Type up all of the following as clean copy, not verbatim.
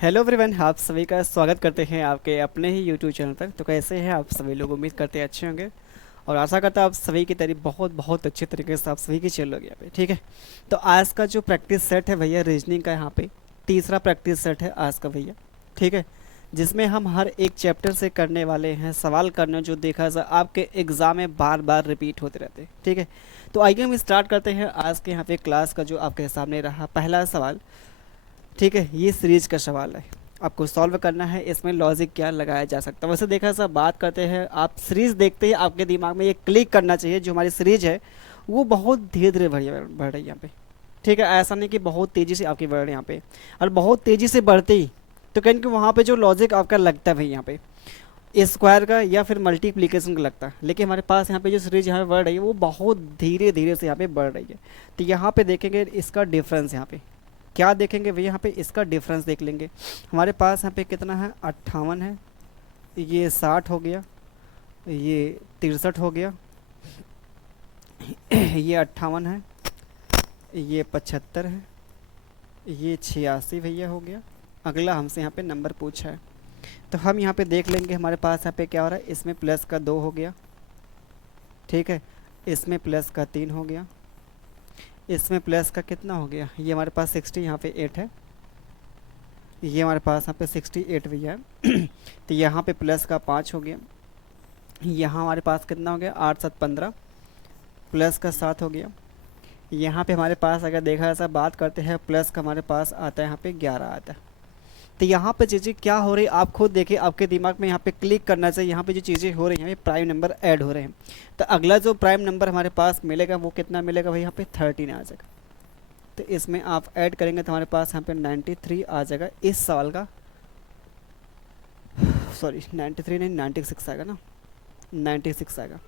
Hello everyone, आप सभी का स्वागत करते हैं आपके अपने ही यूट्यूब चैनल पर। तो कैसे हैं आप सभी लोग? उम्मीद करते हैं अच्छे होंगे और आशा करता हूँ आप सभी की तारीफ बहुत बहुत अच्छे तरीके से आप सभी की चल रही है यहाँ पे। ठीक है, तो आज का जो प्रैक्टिस सेट है भैया रीजनिंग का, यहाँ पे तीसरा प्रैक्टिस सेट है आज का भैया। ठीक है, जिसमें हम हर एक चैप्टर से करने वाले हैं सवाल करने, जो देखा जाए आपके एग्ज़ाम में बार बार रिपीट होते रहते हैं। ठीक है, तो आइए हम स्टार्ट करते हैं आज के यहाँ पे क्लास का जो आपके सामने रहा पहला सवाल। ठीक है, ये सीरीज का सवाल है, आपको सॉल्व करना है। इसमें लॉजिक क्या लगाया जा सकता है? वैसे देखा सब बात करते हैं, आप सीरीज देखते ही आपके दिमाग में ये क्लिक करना चाहिए, जो हमारी सीरीज है वो बहुत धीरे धीरे बढ़ रही है यहाँ पे। ठीक है, ऐसा नहीं कि बहुत तेज़ी से आपकी बढ़ रही है यहाँ पे, और बहुत तेज़ी से बढ़ते ही तो कहीं कि वहाँ पे जो लॉजिक आपका लगता है भाई यहाँ पे स्क्वायर का या फिर मल्टीप्लिकेशन का लगता है, लेकिन हमारे पास यहाँ पे जो सीरीज यहाँ पे बढ़ रही है वो बहुत धीरे धीरे से यहाँ पे बढ़ रही है। तो यहाँ पे देखेंगे इसका डिफरेंस, यहाँ पे क्या देखेंगे भैया, यहाँ पे इसका डिफरेंस देख लेंगे। हमारे पास यहाँ पे कितना है, 58 है, ये 60 हो गया, ये 63 हो गया, ये 58 है, ये 75 है, ये 86 भैया हो गया। अगला हमसे यहाँ पे नंबर पूछा है, तो हम यहाँ पे देख लेंगे हमारे पास यहाँ पे क्या हो रहा है। इसमें प्लस का 2 हो गया, ठीक है, इसमें प्लस का 3 हो गया, इसमें प्लस का कितना हो गया, ये हमारे पास 60 यहाँ पे 8 है, ये हमारे पास यहाँ पे 68 भैया है। तो यहाँ पे प्लस का 5 हो गया, यहाँ हमारे पास कितना हो गया 8 7 15, प्लस का 7 हो गया। यहाँ पे हमारे पास अगर देखा ऐसा बात करते हैं प्लस का हमारे पास आता है यहाँ पे 11 आता है। तो यहाँ पे चीज़ें क्या हो रही है आप खुद देखिए, आपके दिमाग में यहाँ पे क्लिक करना चाहिए। यहाँ पे जो चीज़ें हो रही हैं, ये प्राइम नंबर ऐड हो रहे हैं। तो अगला जो प्राइम नंबर हमारे पास मिलेगा वो कितना मिलेगा भाई, यहाँ पे 13 आ जाएगा। तो इसमें आप ऐड करेंगे तो हमारे पास यहाँ पे 93 आ जाएगा इस सवाल का। सॉरी 93 नहीं, 96 आएगा ना, 96 आएगा।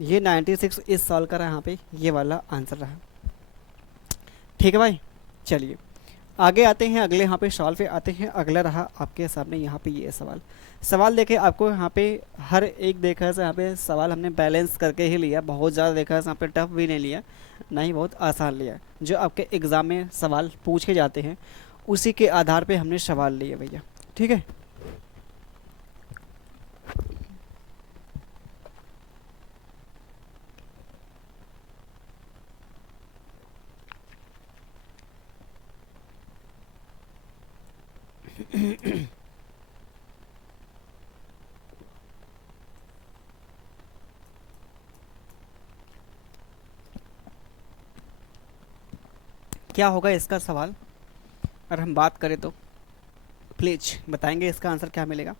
ये 96 इस सवाल का रहा, यहाँ पे ये वाला आंसर रहा। ठीक है भाई, चलिए आगे आते हैं, अगले यहाँ पे सवाल पे आते हैं। अगला रहा आपके सामने यहाँ पे ये सवाल देखे आपको यहाँ पे हर एक देखा है यहाँ पे सवाल हमने बैलेंस करके ही लिया, बहुत ज़्यादा देखा है यहाँ पे टफ भी नहीं लिया, ना ही बहुत आसान लिया। जो आपके एग्ज़ाम में सवाल पूछे जाते हैं उसी के आधार पे हमने सवाल लिए भैया। ठीक है, क्या होगा इसका सवाल अगर हम बात करें तो प्लीज बताएंगे इसका आंसर क्या मिलेगा।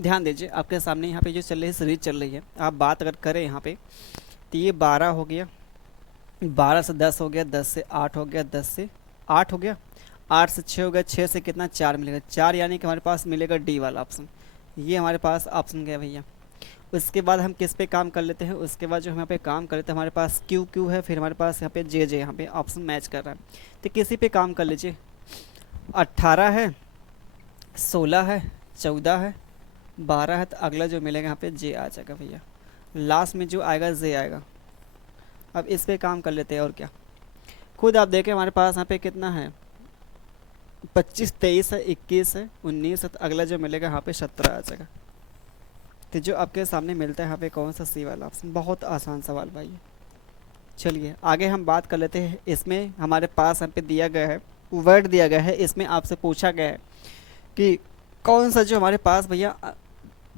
ध्यान दीजिए, आपके सामने यहाँ पे जो चल रही है सीरीज चल रही है, आप बात अगर करें यहाँ पे तो ये 12 हो गया, 12 से 10 हो गया, 10 से 8 हो गया, 10 से 8 हो गया, 8 से 6 हो गया, 6 से कितना 4 मिलेगा, 4 यानी कि हमारे पास मिलेगा डी वाला ऑप्शन। ये हमारे पास ऑप्शन गया भैया। उसके बाद हम किस पे काम कर लेते हैं, उसके बाद जो हम यहाँ पे काम कर लेते हैं हमारे पास क्यू क्यू है, फिर हमारे पास यहाँ पे जे जे, यहाँ पे ऑप्शन मैच कर रहा है। तो किसी पे काम कर लीजिए, 18 है, 16 है, 14 है, 12 है, तो अगला जो मिलेगा यहाँ पे जे आ जाएगा भैया। लास्ट में जो आएगा जे आएगा। अब इस पे काम कर लेते हैं, और क्या खुद आप देखें हमारे पास यहाँ पे कितना है, 25 23 है, 21 है, 19 है, तो अगला जो मिलेगा यहाँ पे 17 आ जाएगा। तो जो आपके सामने मिलता है यहाँ पे कौन सा सी वाला ऑप्शन, बहुत आसान सवाल भाई। चलिए आगे हम बात कर लेते हैं। इसमें हमारे पास यहाँ पे दिया गया है, वर्ड दिया गया है, इसमें आपसे पूछा गया है कि कौन सा जो हमारे पास भैया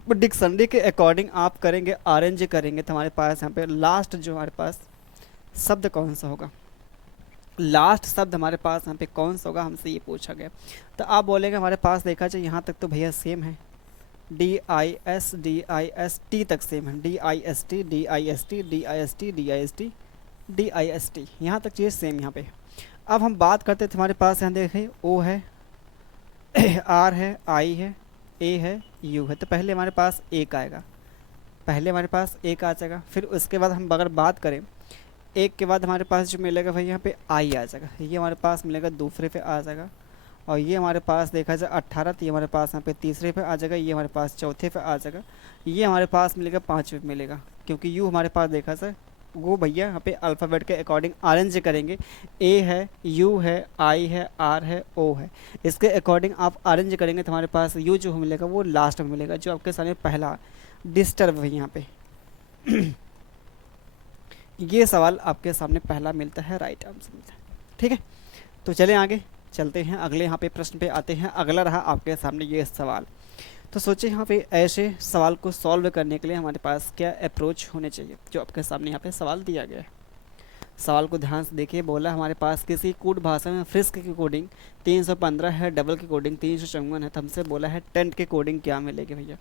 डिक्शनरी के अकॉर्डिंग आप करेंगे, अरेंज करेंगे, तो हमारे पास यहाँ पे लास्ट जो हमारे पास शब्द कौन सा होगा, लास्ट शब्द हमारे पास यहाँ पे कौन सा होगा, हमसे ये पूछा गया। तो आप बोलेंगे हमारे पास देखा जाए यहाँ तक तो भैया सेम है, डी आई एस तक सेम है, D I S T D I S T D I S T D I S T D I S T, यहाँ तक चीज़ सेम यहाँ पे। अब हम बात करते थे, हमारे पास यहाँ देखें ओ है, आर है, आई है, ए है, यू है। तो पहले हमारे पास एक आएगा, पहले हमारे पास एक आ जाएगा, फिर उसके बाद हम अगर बात करें एक के बाद हमारे पास जो मिलेगा भाई यहाँ पे आई आ जाएगा, ये हमारे पास मिलेगा दूसरे पे आ जाएगा। और ये हमारे पास देखा जाए 18, तो ये हमारे पास यहाँ पे तीसरे पे आ जाएगा, ये हमारे पास चौथे पे आ जाएगा, ये हमारे पास मिलेगा पाँचवें पे मिलेगा, क्योंकि यू हमारे पास देखा जाए वो भैया यहाँ पे अल्फ़ाबेट के अकॉर्डिंग अरेंज करेंगे। ए है, यू है, आई है, आर है, ओ है, इसके अकॉर्डिंग आप अरेंज करेंगे तो हमारे पास यू जो मिलेगा वो लास्ट में मिलेगा, जो आपके सामने पहला डिस्टर्ब है यहाँ पे। ये सवाल आपके सामने पहला मिलता है, राइट आंसर मिलता है। ठीक है, तो चलें आगे चलते हैं, अगले यहाँ पे प्रश्न पे आते हैं। अगला रहा आपके सामने ये सवाल। तो सोचिए यहाँ पे ऐसे सवाल को सॉल्व करने के लिए हमारे पास क्या अप्रोच होने चाहिए, जो आपके सामने यहाँ पे सवाल दिया गया है। सवाल को ध्यान से देखिए। बोला हमारे पास किसी कूट भाषा में फ्रिस्क की कोडिंग 315 है, डबल की कोडिंग 354 है, तो हमसे बोला है टेंट की कोडिंग क्या मिलेगी भैया।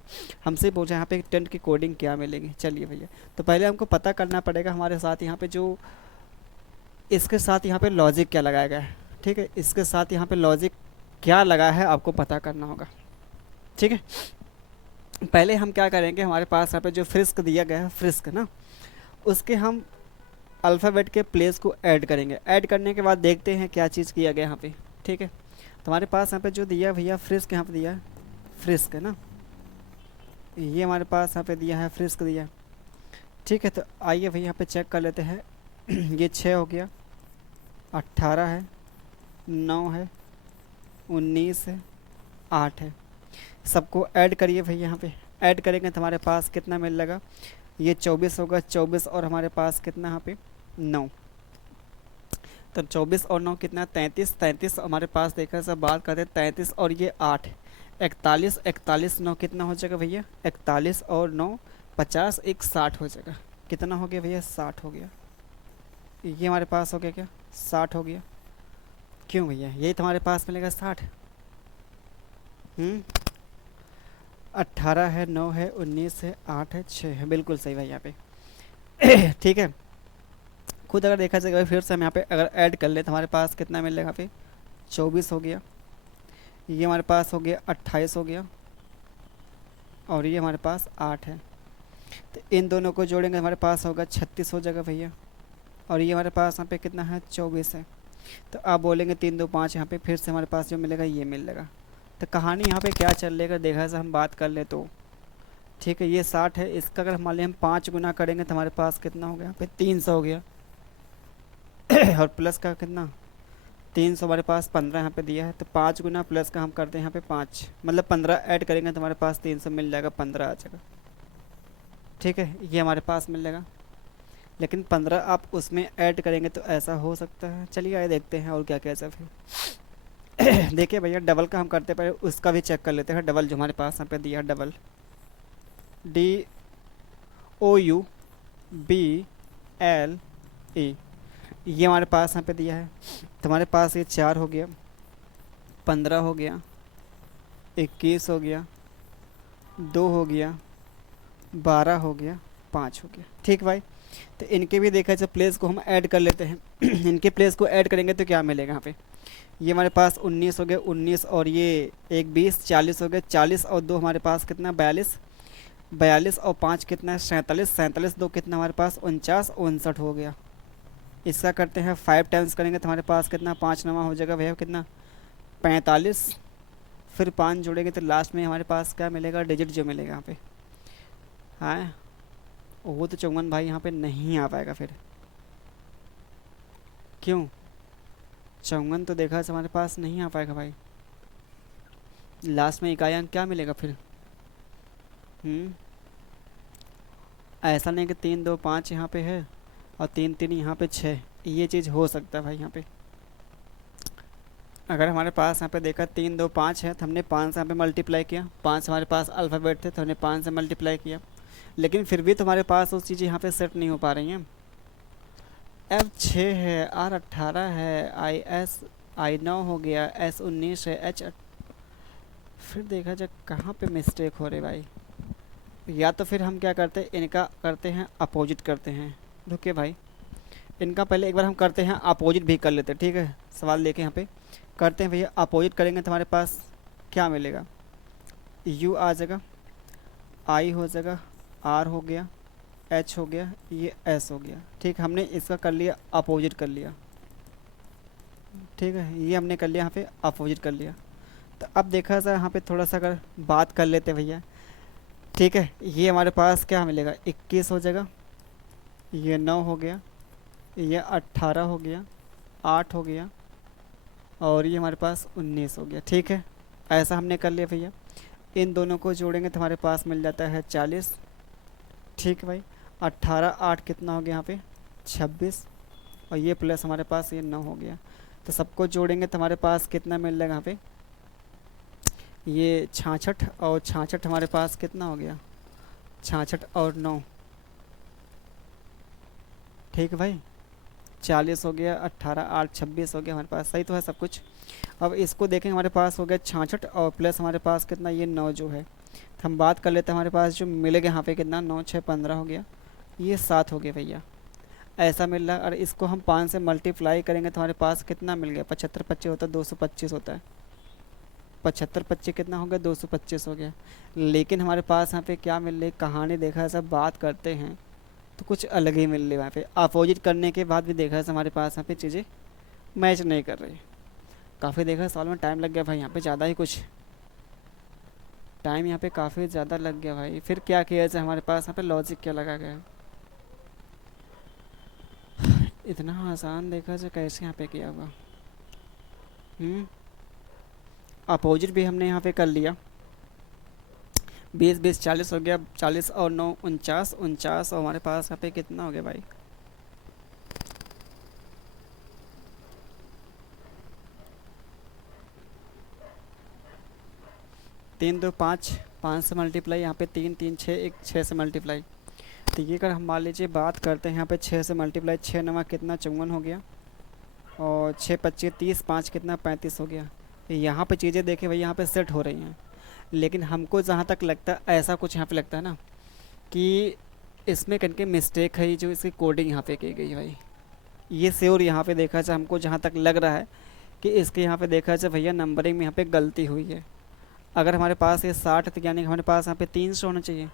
हमसे पूछा यहाँ पे टेंट की कोडिंग क्या मिलेगी। चलिए भैया, तो पहले हमको पता करना पड़ेगा हमारे साथ यहाँ पे जो इसके साथ यहाँ पे लॉजिक क्या लगाया गया है। ठीक है, इसके साथ यहाँ पे लॉजिक क्या लगा है आपको पता करना होगा। ठीक है, पहले हम क्या करेंगे, हमारे पास यहाँ पे जो फ्रिस्क दिया गया है, फ्रिस्क ना, उसके हम अल्फ़ाबेट के प्लेस को ऐड करेंगे। ऐड करने के बाद देखते हैं क्या चीज़ किया गया यहाँ पे। ठीक है, तो हमारे पास यहाँ पे जो दिया भैया फ्रिस्क, यहाँ पे दिया है फ्रिस्क है ना, ये हमारे पास यहाँ पे दिया है फ्रिस्क दिया है। ठीक है, तो आइए भैया यहाँ पे चेक कर लेते हैं। ये 6 हो गया, 18 है, 9 है, 19 है, 8 है, सबको ऐड करिए भैया। यहाँ पे ऐड करेंगे तो हमारे पास कितना मिलेगा, ये 24 होगा, 24 और हमारे पास कितना यहाँ पे 9, तो 24 और 9 कितना 33, 33 हमारे पास देखा सब बात करते 33 और ये 8, 41, 41 9 कितना हो जाएगा भैया, 41 और 9 50, एक 60 हो जाएगा। कितना हो गया भैया, 60 हो गया। ये हमारे पास हो गया क्या, 60 हो गया। क्यों भैया, यही तो हमारे पास मिलेगा 60। 18 है, 9 है, 19 है, 8 है, 6 है, बिल्कुल सही भाई यहाँ पे। ठीक है, खुद अगर देखा जाएगा फिर से हम यहाँ पे अगर ऐड कर ले तो हमारे पास कितना मिलेगा यहाँ पे, 24 हो गया, ये हमारे पास हो गया 28 हो गया, और ये हमारे पास 8 है। तो इन दोनों को जोड़ेंगे हमारे पास होगा 36 हो जाएगा भैया, और ये हमारे पास यहाँ पे कितना है, 24 है। तो आप बोलेंगे 3 2 5, यहाँ पे फिर से हमारे पास जो मिलेगा ये मिलेगा। तो कहानी यहाँ पे क्या चल रही है देखा से हम बात कर ले तो। ठीक है, ये 60 है, इसका अगर मान लिया हम 5 गुना करेंगे तो हमारे पास कितना हो गया, यहाँ पे 300 हो गया। और प्लस का कितना, 300 हमारे पास 15 यहाँ पे दिया है, तो 5 गुना प्लस का हम करते हैं यहाँ पे 5, मतलब 15 ऐड करेंगे तो हमारे पास 300 मिल जाएगा, 15 आ जाएगा। ठीक है, ये हमारे पास मिल जाएगा, लेकिन 15 आप उसमें ऐड करेंगे तो ऐसा हो सकता है। चलिए आए देखते हैं और क्या कैसा फिर। देखिए भैया, डबल का हम करते पहले उसका भी चेक कर लेते हैं। डबल जो हमारे पास यहाँ पे दिया, डबल DOUBLE, ये हमारे पास यहाँ पे दिया है, तो हमारे पास ये 4 हो गया, 15 हो गया, 21 हो गया, 2 हो गया, 12 हो गया, 5 हो गया। ठीक भाई, तो इनके भी देखा जाए प्लेस को हम ऐड कर लेते हैं। इनके प्लेस को ऐड करेंगे तो क्या मिलेगा यहाँ पे, ये हमारे पास 19 हो गया, 19 और ये एक 20, 40 हो गया, 40 और 2 हमारे पास कितना 42, 42 और 5 कितना है 47, 47 2 कितना हमारे पास 49, 59 हो गया। इसका करते हैं 5 टाइम्स करेंगे तो हमारे पास कितना 5 नवा हो जाएगा भैया, कितना 45, फिर 5 जोड़ेंगे तो लास्ट में हमारे पास क्या मिलेगा, डिजिट जो मिलेगा यहाँ पे। हाँ, वो तो 54 भाई यहाँ पे नहीं आ पाएगा फिर। क्यों, 54 तो देखा हमारे पास नहीं आ पाएगा भाई। लास्ट में इकाई अंक क्या मिलेगा फिर। ऐसा नहीं कि 3 2 5 यहाँ पे है और 3 3 यहाँ पे 6, ये चीज़ हो सकता है भाई। यहाँ पे अगर हमारे पास यहाँ पे देखा 3 2 5 है तो हमने 5 से यहाँ पे मल्टीप्लाई किया, 5 हमारे पास अल्फ़ाबेट थे तो हमने 5 से मल्टीप्लाई किया, लेकिन फिर भी तुम्हारे पास उस चीज़ें यहाँ पे सेट नहीं हो पा रही हैं। F 6 है, R 18 है, I 9 हो गया, S 19 है, H फिर देखा जाए कहाँ पे मिस्टेक हो रही भाई। या तो फिर हम क्या करते हैं, इनका करते हैं अपोजिट करते हैं। रुकिए भाई, इनका पहले एक बार हम करते हैं अपोजिट भी कर लेते हैं। ठीक है, सवाल लेके यहाँ पे करते हैं भैया, अपोजिट करेंगे तो हमारे पास क्या मिलेगा, U आ जाएगा, I हो जाएगा, R हो गया, H हो गया, ये S हो गया। ठीक, हमने इसका कर लिया अपोजिट कर लिया। ठीक है, ये हमने कर लिया यहाँ पे अपोजिट कर लिया। तो अब देखा जाए यहाँ पे थोड़ा सा अगर बात कर लेते भैया। ठीक है, ये हमारे पास क्या मिलेगा 21 हो जाएगा, ये 9 हो गया, ये 18 हो गया, 8 हो गया, और ये हमारे पास 19 हो गया। ठीक है, ऐसा हमने कर लिया भैया। इन दोनों को जोड़ेंगे तो हमारे पास मिल जाता है 40। ठीक है भाई, 18 8 कितना हो गया यहाँ पे 26, और ये प्लस हमारे पास ये 9 हो गया। तो सबको जोड़ेंगे तो हमारे पास कितना मिल जाएगा यहाँ पे, ये 66, और 66 हमारे पास कितना हो गया 66 और 9। ठीक है भाई, 40 हो गया, 18 8 26 हो गया हमारे पास। सही तो है सब कुछ। अब इसको देखें, हमारे पास हो गया 66 और प्लस हमारे पास कितना ये 9 जो है। तो हम बात कर लेते हैं, हमारे पास जो मिलेगा यहाँ पे कितना 9 6 15 हो गया, ये 7 हो गया भैया। ऐसा मिल रहा है। और इसको हम 5 से मल्टीप्लाई करेंगे तो हमारे पास कितना मिल गया, 75 25 होता है 225 होता है। 75 25 कितना हो गया 225 हो गया। लेकिन हमारे पास यहाँ पे क्या मिल रही कहानी देखा है, सब बात करते हैं तो कुछ अलग ही मिल रही है। वहाँ पे अपोजिट करने के बाद भी देखा है हमारे पास यहाँ पे चीज़ें मैच नहीं कर रही। काफ़ी देखा है, सॉल्व में टाइम लग गया भाई, यहाँ पे ज़्यादा ही कुछ टाइम यहाँ पे काफ़ी ज़्यादा लग गया भाई। फिर क्या किया जाए, हमारे पास यहाँ पे लॉजिक क्या लगा गया है। इतना आसान देखा जाए कैसे यहाँ पे किया हुआ। अपोजिट भी हमने यहाँ पे कर लिया। 20 20 40 हो गया, 40 और 9 49, 49 और हमारे पास यहाँ पे कितना हो गया भाई 3 2 5, 5 से मल्टीप्लाई, यहाँ पे 3 3 6 1 6 से मल्टीप्लाई। तो ये अगर हम मान लीजिए बात करते हैं यहाँ पे 6 से मल्टीप्लाई, 6 नवा कितना 54 हो गया, और 6 25 30, 5 कितना 35 हो गया। यहाँ पे चीज़ें देखें भाई, यहाँ पे सेट हो रही हैं। लेकिन हमको जहाँ तक लगता है, ऐसा कुछ यहाँ पे लगता है ना कि इसमें कहीं मिस्टेक है, जो इसकी कोडिंग यहाँ पे की गई है भाई। ये श्योर यहाँ पे देखा जाए, हमको जहाँ तक लग रहा है कि इसके यहाँ पे देखा जाए भैया नंबरिंग में यहाँ पे गलती हुई है। अगर हमारे पास ये 60 है तो यानी कि हमारे पास यहाँ पे 300 होना चाहिए।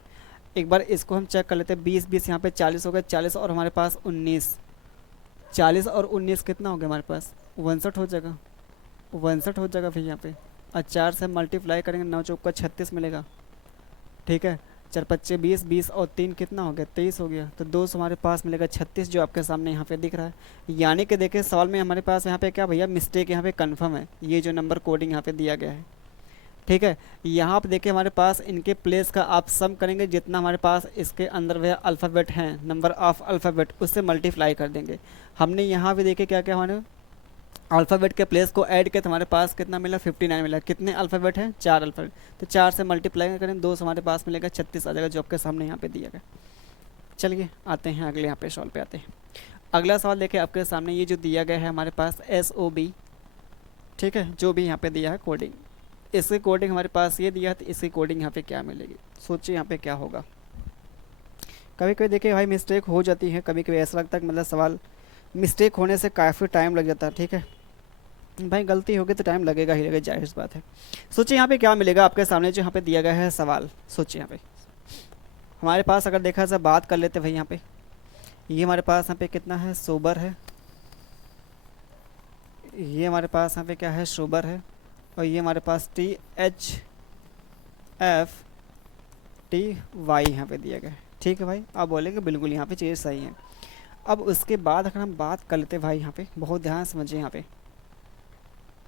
एक बार इसको हम चेक कर लेते हैं, 20 20 यहाँ पे 40 हो गया, 40 और हमारे पास 19, 40 और 19 कितना हो गया हमारे पास 62 हो जाएगा, 62 हो जाएगा भैया यहाँ पे। और 4 से मल्टीप्लाई करेंगे, 9 चौका 36 मिलेगा। ठीक है, 4 25 20, 20 और 3 कितना हो गया 23 हो गया। तो 2 हमारे पास मिलेगा 36, जो आपके सामने यहाँ पे दिख रहा है। यानी कि देखिए सवाल में हमारे पास यहाँ पे क्या भैया मिस्टेक यहाँ पे कंफर्म है, ये जो नंबर कोडिंग यहाँ पे दिया गया है। ठीक है, यहाँ पे देखिए हमारे पास इनके प्लेस का आप सम करेंगे, जितना हमारे पास इसके अंदर वह अल्फ़ाबेट हैं, नंबर ऑफ अल्फ़ाबेट, उससे मल्टीप्लाई कर देंगे। हमने यहाँ भी देखे क्या क्या हमारे अल्फ़ाबेट के प्लेस को ऐड किया तो हमारे पास कितना मिला 59 मिला। कितने अल्फ़ाबेट हैं 4 अल्फ़ाबेट, तो 4 से मल्टीप्लाई करें 2 से हमारे पास मिलेगा 36 आ जाएगा, जो आपके सामने यहाँ पे दिया गया। चलिए आते हैं अगले यहाँ पे सवाल पे आते हैं। अगला सवाल देखिए आपके सामने, ये जो दिया गया है हमारे पास SOB। ठीक है, जो भी यहाँ पे दिया है कोडिंग, इसकी कोडिंग हमारे पास ये दिया है, तो इसकी कोडिंग यहाँ पे क्या मिलेगी, सोचिए यहाँ पे क्या होगा। कभी कभी देखिए भाई मिस्टेक हो जाती है, कभी कभी ऐसा लगता है कि मतलब सवाल मिस्टेक होने से काफ़ी टाइम लग जाता है। ठीक है भाई, गलती होगी तो टाइम लगेगा ही लगेगा, जाहिर सी बात है। सोचिए यहाँ पे क्या मिलेगा आपके सामने, जो यहाँ पे दिया गया है सवाल। सोचिए यहाँ पे हमारे पास अगर देखा जाए, बात कर लेते भाई यहाँ पे, ये हमारे पास यहाँ पे कितना है सोबर है, ये हमारे पास यहाँ पे क्या है सोबर है, और ये हमारे पास THFTY यहाँ पे दिया गया है। ठीक है भाई, आप बोलेंगे बिल्कुल यहाँ पे चीज़ सही है। अब उसके बाद अगर हम बात कर लेते भाई, यहाँ पे बहुत ध्यान समझिए, यहाँ पे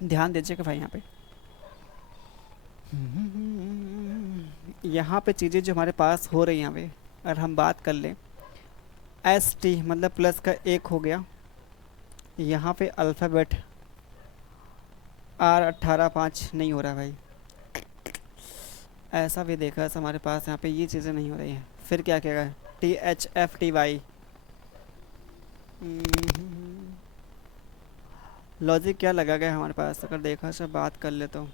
ध्यान दीजिएगा भाई। यहाँ पे चीज़ें जो हमारे पास हो रही हैं, यहाँ पे अगर हम बात कर लें, ST मतलब प्लस का 1 हो गया, यहाँ पे अल्फ़ाबेट R18 5 नहीं हो रहा भाई, ऐसा भी देखा है हमारे पास यहाँ पे ये चीज़ें नहीं हो रही हैं। फिर क्या क्या है THFTY, लॉजिक क्या लगा गया हमारे पास, अगर देखा से बात कर ले तो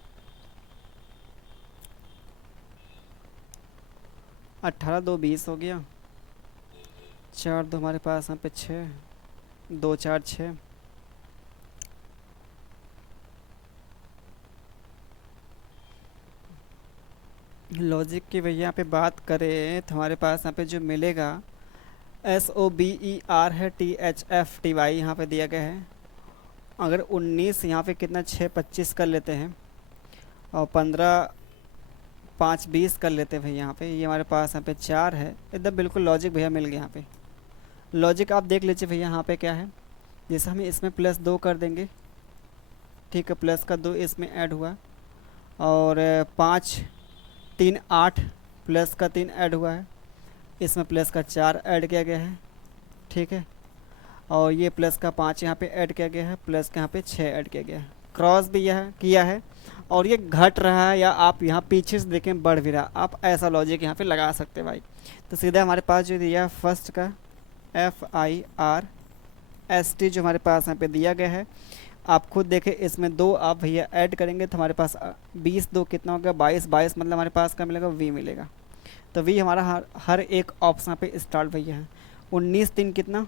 18 2 20 हो गया, 4 2 हमारे पास यहाँ पे 6, 2 4 6, लॉजिक की भैया यहाँ पे बात करें तो हमारे पास यहाँ पे जो मिलेगा SOBER है, THFTY यहाँ पे दिया गया है। अगर 19 यहाँ पे कितना 6 25 कर लेते हैं, और 15 5 20 कर लेते हैं भाई, यहाँ पे ये हमारे पास यहाँ पे 4 है। एकदम बिल्कुल लॉजिक भैया मिल गया यहाँ पे। लॉजिक आप देख लीजिए भैया यहाँ पे क्या है। जैसे हम इसमें +2 कर देंगे, ठीक है, प्लस का 2 इसमें ऐड हुआ, और 5 3 8 प्लस का 3 ऐड हुआ है, इसमें प्लस का 4 ऐड किया गया है, ठीक है, और ये प्लस का 5 यहाँ पे ऐड किया गया है, प्लस का यहाँ पे 6 ऐड किया गया है, क्रॉस भी यह किया है, और ये घट रहा है या आप यहाँ पीछे से देखें बढ़ भी रहा, आप ऐसा लॉजिक यहाँ पे लगा सकते हैं भाई। तो सीधा हमारे पास जो दिया फर्स्ट का FIRST जो हमारे पास यहाँ पे दिया गया है, आप खुद देखें, इसमें 2 आप भैया ऐड करेंगे तो हमारे पास 20 2 कितना होगा 22, 22 मतलब हमारे पास क्या मिलेगा V मिलेगा। तो V हमारा हर एक ऑप्शन यहाँ पे स्टार्ट भैया है। 19 3 कितना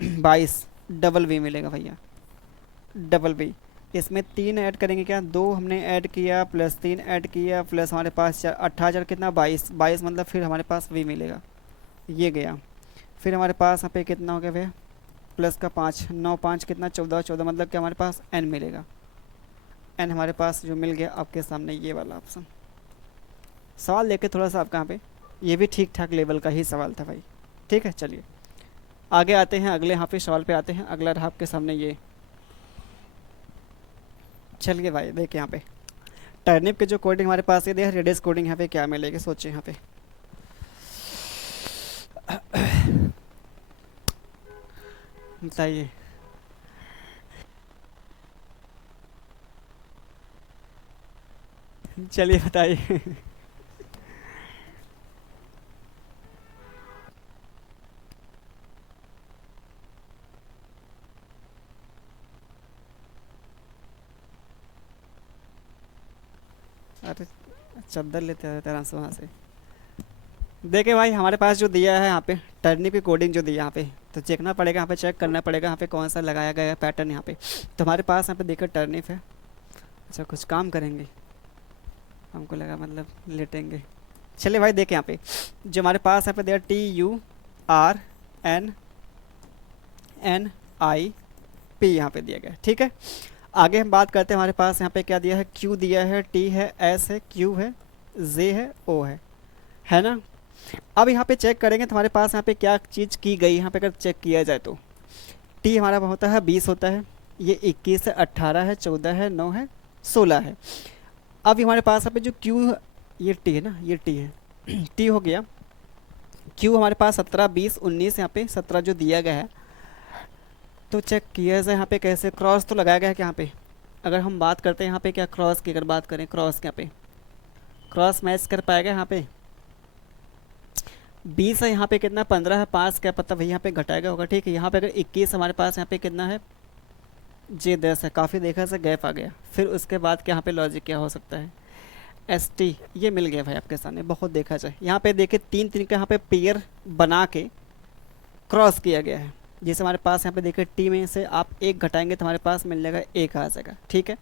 22, डबल V मिलेगा भैया, डबल V। इसमें 3 ऐड करेंगे, क्या 2 हमने ऐड किया प्लस 3 ऐड किया प्लस हमारे पास 18 कितना 22, 22 मतलब फिर हमारे पास V मिलेगा, ये गया। फिर हमारे पास यहाँ पे कितना हो गया भैया प्लस का 5, 9 5 कितना 14, 14 मतलब कि हमारे पास N मिलेगा। N हमारे पास जो मिल गया आपके सामने ये वाला ऑप्शन। सवाल लेके थोड़ा सा आपका यहाँ पे ये भी ठीक ठाक लेवल का ही सवाल था भाई, ठीक है। चलिए आगे आते हैं, अगले यहाँ पे सवाल पे आते हैं। अगला रहा आपके सामने ये, चलिए भाई देखिए यहाँ पे टर्निप के जो कोडिंग हमारे पास ये दिया, रेडियस कोडिंग यहाँ पे क्या मिलेगी सोचिए यहाँ पे। बताइए, चलिए बताइए। अरे चद्दर लेते रहते आराम से वहाँ से। देखिए भाई हमारे पास जो दिया है यहाँ पे टर्निप की कोडिंग जो दिया यहाँ पे, तो देखना पड़ेगा यहाँ पे, चेक करना पड़ेगा यहाँ पे कौन सा लगाया गया है पैटर्न यहाँ पे। तो हमारे पास यहाँ पे देखिए टर्निप है। अच्छा कुछ काम करेंगे, हमको लगा मतलब लेटेंगे। चलिए भाई देखें यहाँ पे जो हमारे पास यहाँ पे दिया TURNNIP यहाँ पे दिया गया है, ठीक है। आगे हम बात करते हैं, हमारे पास यहाँ पे क्या दिया है, Q दिया है, T है, S है, Q है, Z है, O है ना। अब यहाँ पे चेक करेंगे तो हमारे पास यहाँ पे क्या चीज़ की गई, यहाँ पे अगर चेक किया जाए तो T हमारा होता है 20 होता है, ये 21 है, 18 है, 14 है, 9 है, 16 है। अब हमारे पास यहाँ पे जो Q ये T है ना, ये T है, T हो गया। Q हमारे पास 17 20 19 यहाँ पे 17 जो दिया गया है, तो चेक किया जाए यहाँ पे कैसे, क्रॉस तो लगाया गया है क्या यहाँ पे। अगर हम बात करते हैं यहाँ पे क्या क्रॉस की, अगर बात करें क्रॉस यहाँ पे क्रॉस मैच कर पाएगा यहाँ पे 20 है, यहाँ पे कितना 15 है, 5 क्या पता भाई यहाँ पे घटाएगा होगा, ठीक है। यहाँ पे अगर 21 हमारे पास यहाँ पे कितना है J 10 है, काफ़ी देखा से गैप आ गया। फिर उसके बाद क्या यहाँ पे लॉजिक क्या हो सकता है, ST ये मिल गया भाई आपके सामने, बहुत देखा जाए। यहाँ पे देखिए 3 3 का यहाँ पे पेयर बना के क्रॉस किया गया है। जैसे हमारे पास यहाँ पे देखिए T में से आप 1 घटाएंगे तो हमारे पास मिल जाएगा 1 आ जाएगा, ठीक है।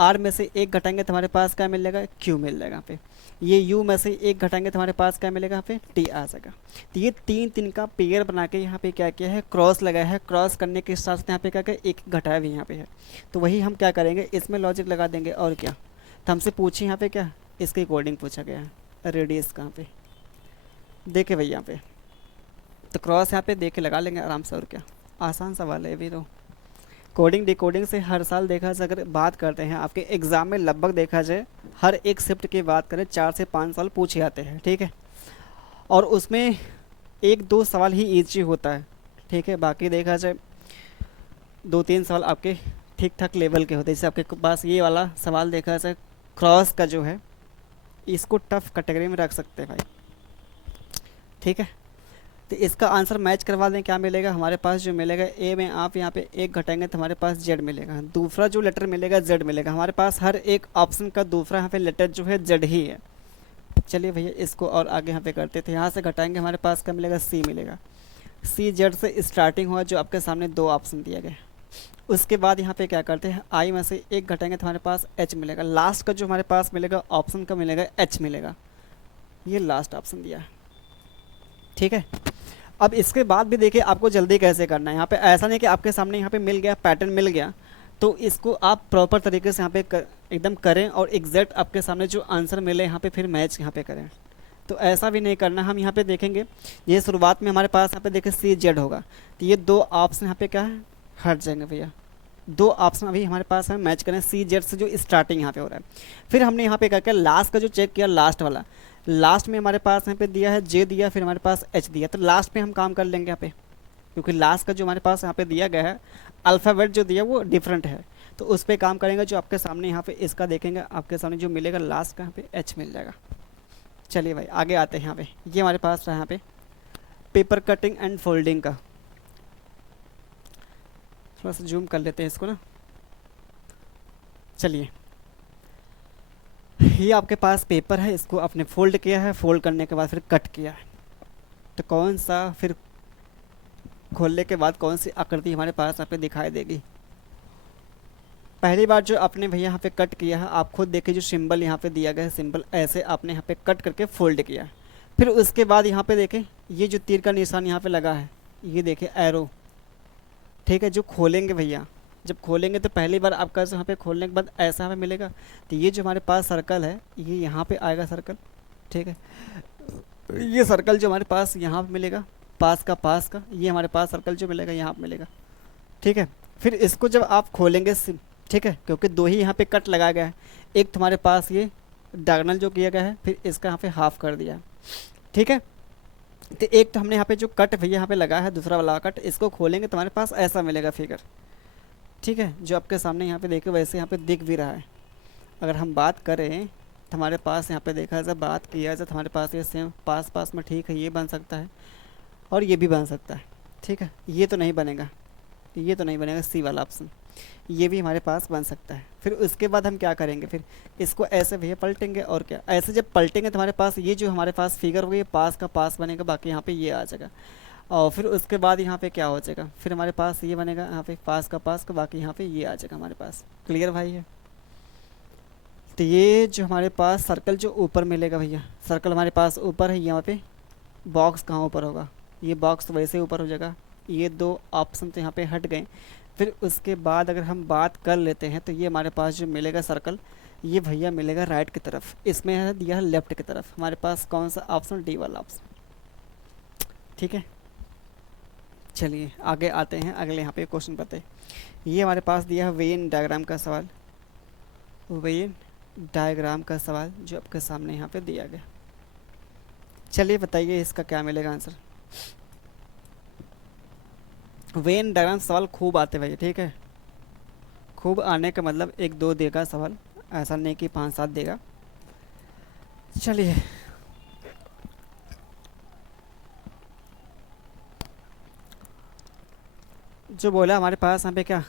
R में से 1 घटाएंगे तो हमारे पास क्या मिल जाएगा Q मिल जाएगा यहाँ पे। ये U में से 1 घटाएंगे तो हमारे पास क्या मिलेगा यहाँ पे T आ जाएगा। तो ये 3 3 का पेयर बना के यहाँ पे क्या किया है, क्रॉस लगाया है। क्रॉस करने के साथ यहाँ पे क्या क्या 1 घटाया भी यहाँ पे है। तो वही हम क्या करेंगे, इसमें लॉजिक लगा देंगे और क्या। तो हमसे पूछे यहाँ पे क्या, इसके अकॉर्डिंग पूछा गया है, रेडियस कहाँ पे देखे भैया यहाँ पे। तो क्रॉस यहाँ पे देख के लगा लेंगे आराम से, और क्या आसान सवाल है भी। तो कोडिंग डिकोडिंग से हर साल देखा जाए, अगर बात करते हैं आपके एग्ज़ाम में लगभग देखा जाए हर एक शिफ्ट की बात करें 4 से 5 सवाल पूछे जाते हैं, ठीक है। और उसमें 1 2 सवाल ही ईजी होता है, ठीक है। बाकी देखा जाए 2 3 सवाल आपके ठीक ठाक लेवल के होते हैं। जैसे आपके पास ये वाला सवाल देखा जाए क्रॉस का जो है, इसको टफ कैटेगरी में रख सकते हैं भाई, ठीक है। तो इसका आंसर मैच करवा दें, क्या मिलेगा हमारे पास, जो मिलेगा ए में आप यहाँ पे 1 घटाएंगे तो हमारे पास Z मिलेगा। दूसरा जो लेटर मिलेगा Z मिलेगा। हमारे पास हर एक ऑप्शन का दूसरा यहाँ पे लेटर जो है Z ही है। चलिए भैया इसको और आगे यहाँ पे करते थे, यहाँ से घटाएंगे हमारे पास क्या मिलेगा C मिलेगा। C Z से स्टार्टिंग हुआ जो आपके सामने 2 ऑप्शन दिया गया। उसके बाद यहाँ पे क्या करते हैं, I में से 1 घटाएंगे तो हमारे पास H मिलेगा। लास्ट का जो हमारे पास मिलेगा ऑप्शन का मिलेगा H मिलेगा, ये लास्ट ऑप्शन दिया है, ठीक है। अब इसके बाद भी देखिए आपको जल्दी कैसे करना है। यहाँ पे ऐसा नहीं कि आपके सामने यहाँ पे मिल गया पैटर्न मिल गया तो इसको आप प्रॉपर तरीके से यहाँ पे एकदम करें और एग्जैक्ट आपके सामने जो आंसर मिले यहाँ पे फिर मैच यहाँ पे करें। तो ऐसा भी नहीं करना। हम यहाँ पे देखेंगे ये शुरुआत में हमारे पास यहाँ पे देखें सी जेड होगा, तो ये दो ऑप्शन यहाँ पे क्या है, हट जाएंगे भैया। दो ऑप्शन अभी हमारे पास है, मैच करें सी जेड से जो स्टार्टिंग यहाँ पे हो रहा है। फिर हमने यहाँ पे करके लास्ट का जो चेक किया, लास्ट वाला, लास्ट में हमारे पास यहाँ पे दिया है जे दिया, फिर हमारे पास एच दिया, तो लास्ट में हम काम कर लेंगे यहाँ पे, क्योंकि लास्ट का जो हमारे पास यहाँ पे दिया गया है अल्फ़ाबेट जो दिया वो डिफरेंट है, तो उस पर काम करेंगे। जो आपके सामने यहाँ पे इसका देखेंगे, आपके सामने जो मिलेगा लास्ट का यहाँ पे एच मिल जाएगा। चलिए भाई आगे आते हैं। यहाँ पे ये हमारे पास रहा यहाँ पे पेपर कटिंग एंड फोल्डिंग का, थोड़ा सा जूम कर लेते हैं इसको ना। चलिए ये आपके पास पेपर है, इसको आपने फोल्ड किया है, फोल्ड करने के बाद फिर कट किया है, तो कौन सा फिर खोलने के बाद कौन सी आकृति हमारे पास यहाँ पे दिखाई देगी। पहली बार जो आपने भैया यहाँ पे कट किया है, आप खुद देखिए जो सिंबल यहाँ पे दिया गया है, सिंबल ऐसे आपने यहाँ पे कट करके फोल्ड किया है। फिर उसके बाद यहाँ पे देखें ये जो तीर का निशान यहाँ पे लगा है, ये देखिए एरो, ठीक है। जो खोलेंगे भैया, जब खोलेंगे तो पहली बार आपका यहाँ पे खोलने के बाद ऐसा हमें मिलेगा, तो ये जो हमारे पास सर्कल है ये यहाँ पे आएगा सर्कल, ठीक है। ये सर्कल जो हमारे पास यहाँ पे मिलेगा, पास का ये हमारे पास सर्कल जो मिलेगा यहाँ पे मिलेगा, ठीक है। फिर इसको जब आप खोलेंगे, ठीक है, क्योंकि दो ही यहाँ पे कट लगाया गया है, एक तुम्हारे पास ये डायगोनल जो किया गया है, फिर इसका यहाँ पे हाफ कर दिया है, ठीक है। तो एक तो हमने यहाँ पे जो कट भैया यहाँ पे लगा है, दूसरा वाला कट, इसको खोलेंगे तो हमारे पास ऐसा मिलेगा फिगर, ठीक है। जो आपके सामने यहाँ पे देखे वैसे यहाँ पे दिख भी रहा है। अगर हम बात करें तो हमारे पास यहाँ पे देखा जाए, बात किया जाए तो हमारे पास ये सेम पास में, ठीक है, ये बन सकता है और ये भी बन सकता है, ठीक है। ये तो नहीं बनेगा, ये तो नहीं बनेगा सी वाला ऑप्शन, ये भी हमारे पास बन सकता है। फिर उसके बाद हम क्या करेंगे, फिर इसको ऐसे भैया पलटेंगे, और क्या ऐसे जब पलटेंगे तो हमारे पास ये जो हमारे पास फिगर होगी, पास का पास बनेगा, बाकी यहाँ पे ये आ जाएगा। और फिर उसके बाद यहाँ पे क्या हो जाएगा, फिर हमारे पास ये बनेगा यहाँ पे पास का, बाकी यहाँ पे ये आ जाएगा हमारे पास। क्लियर भाई है। तो ये जो हमारे पास सर्कल जो ऊपर मिलेगा भैया, सर्कल हमारे पास ऊपर है, यहाँ पे बॉक्स कहाँ ऊपर होगा, ये बॉक्स तो वैसे ऊपर हो जाएगा। ये दो ऑप्शन तो यहाँ पे हट गए। फिर उसके बाद अगर हम बात कर लेते हैं तो ये हमारे पास जो मिलेगा सर्कल, ये भैया मिलेगा राइट की तरफ, इसमें है दिया है लेफ्ट की तरफ। हमारे पास कौन सा ऑप्शन, डी वाला ऑप्शन, ठीक है। चलिए आगे आते हैं, अगले यहाँ पे क्वेश्चन बताए। ये हमारे पास दिया है वेन डायग्राम का सवाल, वेन डायग्राम का सवाल जो आपके सामने यहाँ पे दिया गया। चलिए बताइए इसका क्या मिलेगा आंसर। वेन डायग्राम सवाल खूब आते भाई, ठीक है। खूब आने का मतलब एक दो देगा सवाल, ऐसा नहीं कि 5-7 देगा। चलिए जो बोला हमारे पास यहाँ पे क्या,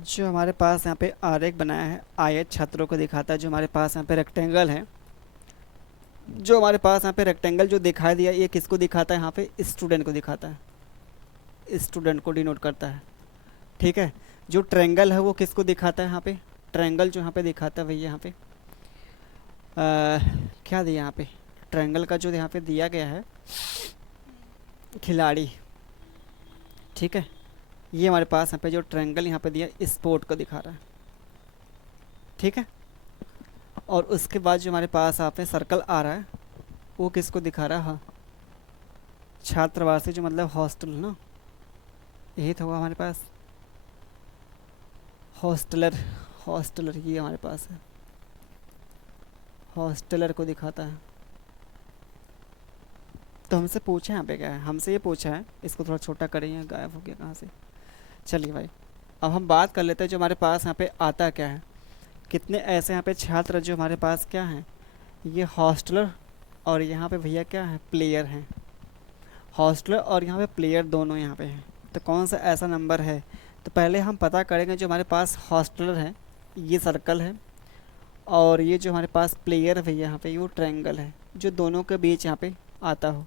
जो हमारे पास यहाँ पे आरेख बनाया है, आयत छात्रों को दिखाता है। जो हमारे पास यहाँ पे रेक्टेंगल है, जो हमारे पास यहाँ पे रेक्टेंगल जो दिखाई दिया, ये किसको दिखाता है, यहाँ पे स्टूडेंट को दिखाता है, स्टूडेंट को डिनोट करता है, ठीक है। जो ट्रायंगल है वो किसको दिखाता है, यहाँ पे ट्रायंगल जो यहाँ पे दिखाता है भैया, यहाँ पे क्या दिया यहाँ पे, ट्रायंगल का जो यहाँ पे दिया गया है खिलाड़ी, ठीक है। ये हमारे पास यहाँ पे जो ट्रायंगल यहाँ पे दिया स्पोर्ट को दिखा रहा है, ठीक है। और उसके बाद जो हमारे पास यहाँ पे सर्कल आ रहा है वो किसको दिखा रहा है, हाँ छात्रावासी, जो मतलब हॉस्टल ना, यही तो होगा हमारे पास हॉस्टलर, हॉस्टलर ये हमारे पास है, हॉस्टलर को दिखाता है। तो हमसे पूछा यहाँ पे क्या है, हमसे ये पूछा है, इसको थोड़ा छोटा करें, गायब हो गया कहाँ से। चलिए भाई अब हम बात कर लेते हैं जो हमारे पास यहाँ पे आता क्या है, कितने ऐसे यहाँ पे छात्र जो हमारे पास क्या हैं, ये हॉस्टलर और यहाँ पे भैया क्या है, प्लेयर हैं। हॉस्टलर और यहाँ पे प्लेयर दोनों यहाँ पे हैं, तो कौन सा ऐसा नंबर है। तो पहले हम पता करेंगे जो हमारे पास हॉस्टलर है ये सर्कल है, और ये जो हमारे पास प्लेयर है भैया यहाँ पे वो ट्रायंगल है। जो दोनों के बीच यहाँ पे आता हो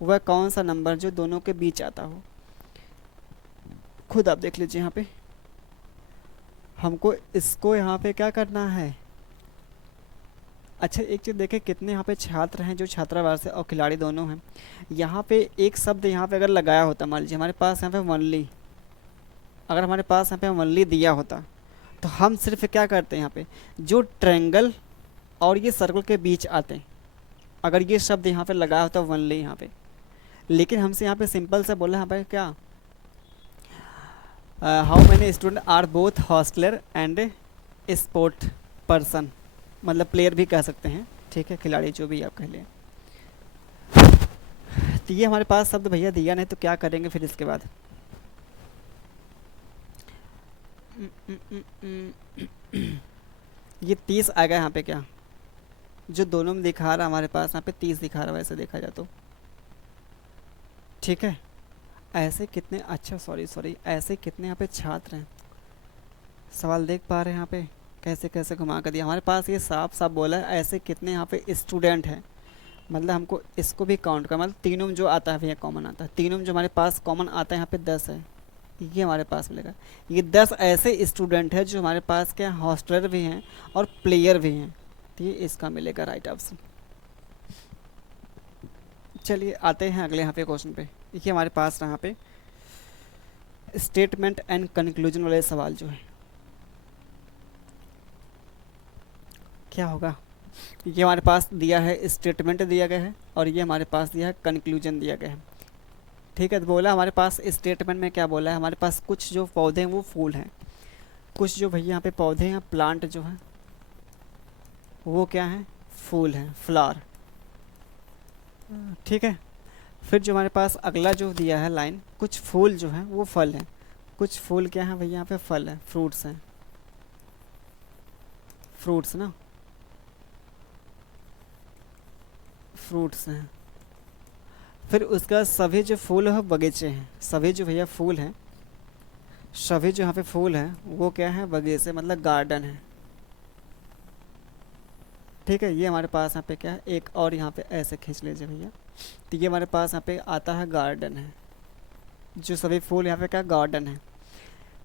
वह कौन सा नंबर जो दोनों के बीच आता हो, खुद आप देख लीजिए। यहाँ पे हमको इसको यहाँ पे क्या करना है। अच्छा एक चीज़ देखें, कितने यहाँ पे छात्र हैं जो छात्रावास है और खिलाड़ी दोनों हैं। यहाँ पे एक शब्द यहाँ पे अगर लगाया होता, मान लीजिए हमारे पास यहाँ पे वनली, अगर हमारे पास यहाँ पे वनली दिया होता तो हम सिर्फ क्या करते हैं, यहाँ पे जो ट्रायंगल और ये सर्कल के बीच आते हैं अगर ये शब्द यहाँ पे लगाया होता वनली यहाँ पे, लेकिन हमसे यहाँ पे सिंपल से बोला यहाँ पे क्या, how many student are both hosteller and sport person, मतलब प्लेयर भी कह सकते हैं, ठीक है, खिलाड़ी जो भी आप कह लें। तो ये हमारे पास शब्द भैया दिया नहीं, तो क्या करेंगे फिर इसके बाद। ये 30 आ गया यहाँ पे, क्या जो दोनों में दिखा रहा हमारे पास यहाँ पे 30 दिखा रहा है वैसे देखा जाए तो, ठीक है। ऐसे कितने, अच्छा सॉरी ऐसे कितने यहाँ पे छात्र हैं, सवाल देख पा रहे हैं यहाँ पे कैसे कैसे घुमा कर दिया हमारे पास। ये साफ साफ बोला है ऐसे कितने यहाँ पे स्टूडेंट हैं, मतलब हमको इसको भी काउंट कर, मतलब तीनों में जो आता है भैया कॉमन आता है, तीनों में जो हमारे पास कॉमन आता है यहाँ पे 10 है, ये हमारे पास मिलेगा। ये 10 ऐसे स्टूडेंट हैं जो हमारे पास क्या हॉस्टलर भी हैं और प्लेयर भी हैं, तो ये इसका मिलेगा राइट ऑप्शन। चलिए आते हैं अगले यहाँ पे क्वेश्चन पे। देखिए हमारे पास यहाँ पे स्टेटमेंट एंड कंक्लूजन वाले सवाल जो है क्या होगा। ये हमारे पास दिया है स्टेटमेंट दिया गया है और ये हमारे पास दिया है कंक्लूजन दिया गया है, ठीक है। तो बोला हमारे पास स्टेटमेंट में क्या बोला है, हमारे पास कुछ जो पौधे हैं वो फूल हैं, कुछ जो भैया यहाँ पे पौधे हैं प्लांट जो है वो क्या है फूल हैं, फ्लावर, ठीक है। फिर जो हमारे पास अगला जो दिया है लाइन, कुछ फूल जो हैं वो फल हैं, कुछ फूल क्या है भैया यहाँ पे फल है, फ्रूट्स हैं, फ्रूट्स ना, फ्रूट्स हैं। फिर उसका सभी जो फूल है बगीचे हैं, सभी जो भैया फूल हैं, सभी जो यहाँ पे फूल हैं वो क्या है बगीचे, मतलब गार्डन है, ठीक है। ये हमारे पास यहाँ पे क्या है एक और यहाँ पे ऐसे खींच लीजिए भैया, तो ये हमारे पास यहाँ पे आता है गार्डन है, जो सभी फूल यहाँ पे क्या गार्डन है।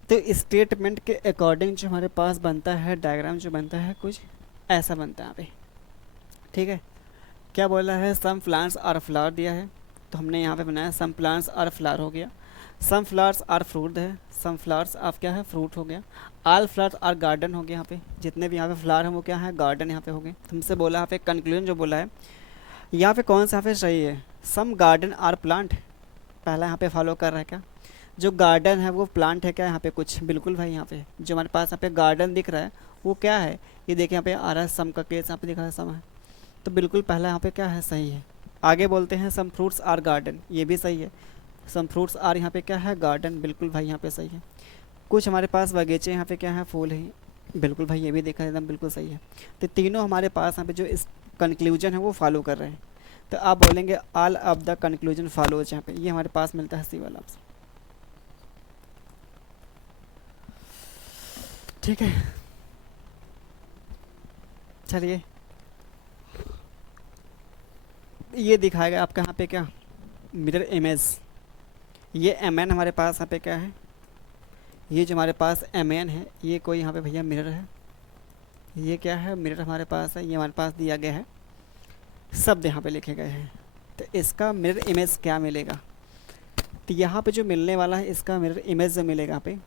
तो स्टेटमेंट के अकॉर्डिंग जो हमारे पास बनता है डायग्राम जो बनता है कुछ ऐसा बनता है यहाँ पे, ठीक है। क्या बोला है सम प्लांट्स आर फ्लावर दिया है, तो हमने यहाँ पे बनाया सम प्लांट्स आर फ्लावर हो गया, सम फ्लावर्स आर फ्रूट है, सम फ्लावर्स आप क्या है फ्रूट हो गया, ऑल फ्लावर्स आर गार्डन हो गया, यहाँ पे जितने भी यहाँ पे फ्लावर हैं वो क्या है गार्डन यहाँ पे हो गए। तुमसे बोला यहाँ पे कंक्लूजन जो बोला है यहाँ पे कौन सा यहाँ पे सही है, सम गार्डन आर प्लांट, पहला यहाँ पे फॉलो कर रहा है क्या, जो गार्डन है वो प्लांट है क्या यहाँ पे कुछ, बिल्कुल भाई यहाँ पे जो हमारे पास यहाँ पे गार्डन दिख रहा है वो क्या है, ये देखिए यहाँ पे आ रहा है सम का केस यहाँ पे दिख रहा है सम है, तो बिल्कुल पहला यहाँ पे क्या है सही है। आगे बोलते हैं सम फ्रूट्स आर गार्डन, ये भी सही है, सम फ्रूट्स आर यहाँ पे क्या है गार्डन, बिल्कुल भाई यहाँ पे सही है। कुछ हमारे पास बगीचे यहाँ पे क्या है फूल है, बिल्कुल भाई ये भी देखा एकदम बिल्कुल सही है। तो तीनों हमारे पास यहाँ पे जो इस कंक्लूजन है वो फॉलो कर रहे हैं, तो आप बोलेंगे all of the conclusion follows, यहाँ पे ये हमारे पास मिलता है सी वाला ऑप्शन, ठीक है। चलिए ये दिखाएगा आपका यहाँ पे क्या मिरर इमेज, ये एम एन हमारे पास यहाँ पे क्या है, ये जो हमारे पास एम एन है ये कोई यहाँ पे भैया मिरर है, ये क्या है मिरर हमारे पास है, ये हमारे पास दिया गया है, शब्द यहाँ पे लिखे गए हैं। तो इसका मिरर इमेज क्या मिलेगा, तो यहाँ पे जो मिलने वाला है इसका मिरर इमेज जो मिलेगा यहाँ पे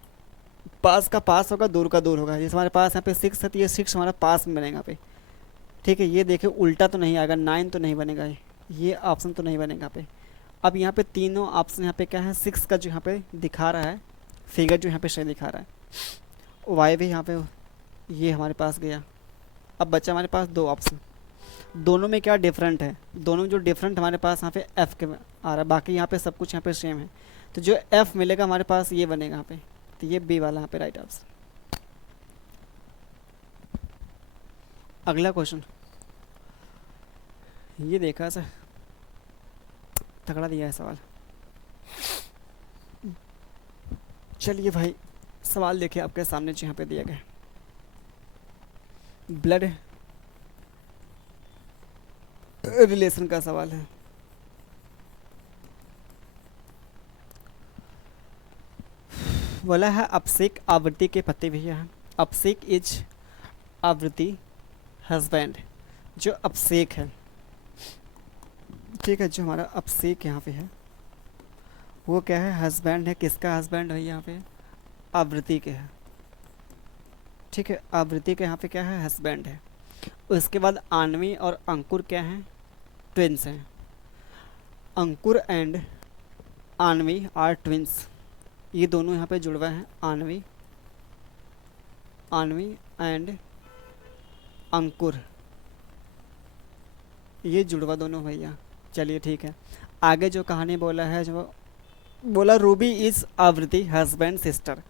पास का पास होगा दूर का दूर होगा, जैसे हमारे पास यहाँ पे 6 है तो ये 6 हमारा पास में बनेगा यहाँ पे, ठीक है। ये देखिए उल्टा तो नहीं आएगा, 9 तो नहीं बनेगा, ये ऑप्शन तो नहीं बनेगा यहाँ पे। अब यहाँ पे तीनों ऑप्शन यहाँ पे क्या है 6 का जो यहाँ पे दिखा रहा है फिगर जो यहाँ पे सही दिखा रहा है, वाई भी यहाँ पे ये हमारे पास गया। अब बच्चा हमारे पास दो ऑप्शन, दोनों में क्या डिफरेंट है, दोनों में जो डिफरेंट हमारे पास यहाँ पे एफ़ के आ रहा है, बाकी यहाँ पे सब कुछ यहाँ पे सेम है, तो जो एफ़ मिलेगा हमारे पास ये बनेगा यहाँ पे, तो ये बी वाला यहाँ पे राइट ऑप्शन। अगला क्वेश्चन ये देखा सर तगड़ा दिया है सवाल। चलिए भाई सवाल देखिए आपके सामने जो यहाँ पे दिया गया, ब्लड रिलेशन का सवाल है। बोला है अपसेक आवृत्ति के पति भैया हैं, अपसेक इज आवृत्ति हस्बैंड, जो अपसेक है, ठीक है, जो हमारा अपसेक यहाँ पे है वो क्या है हस्बैंड है, किसका हस्बैंड है यहाँ पे आवृत्ति के है, ठीक है, आवृत्ति के यहाँ पे क्या है हस्बैंड है। उसके बाद आन्वी और अंकुर क्या हैं ट्विंस हैं। अंकुर एंड आनवी आर ट्विंस, ये दोनों यहाँ पे जुड़वा हैं। आनवी आनवी एंड अंकुर, ये जुड़वा दोनों भैया। चलिए ठीक है, आगे जो कहानी बोला है, जो बोला रूबी इज़ आवृत्ति हस्बैंड सिस्टर।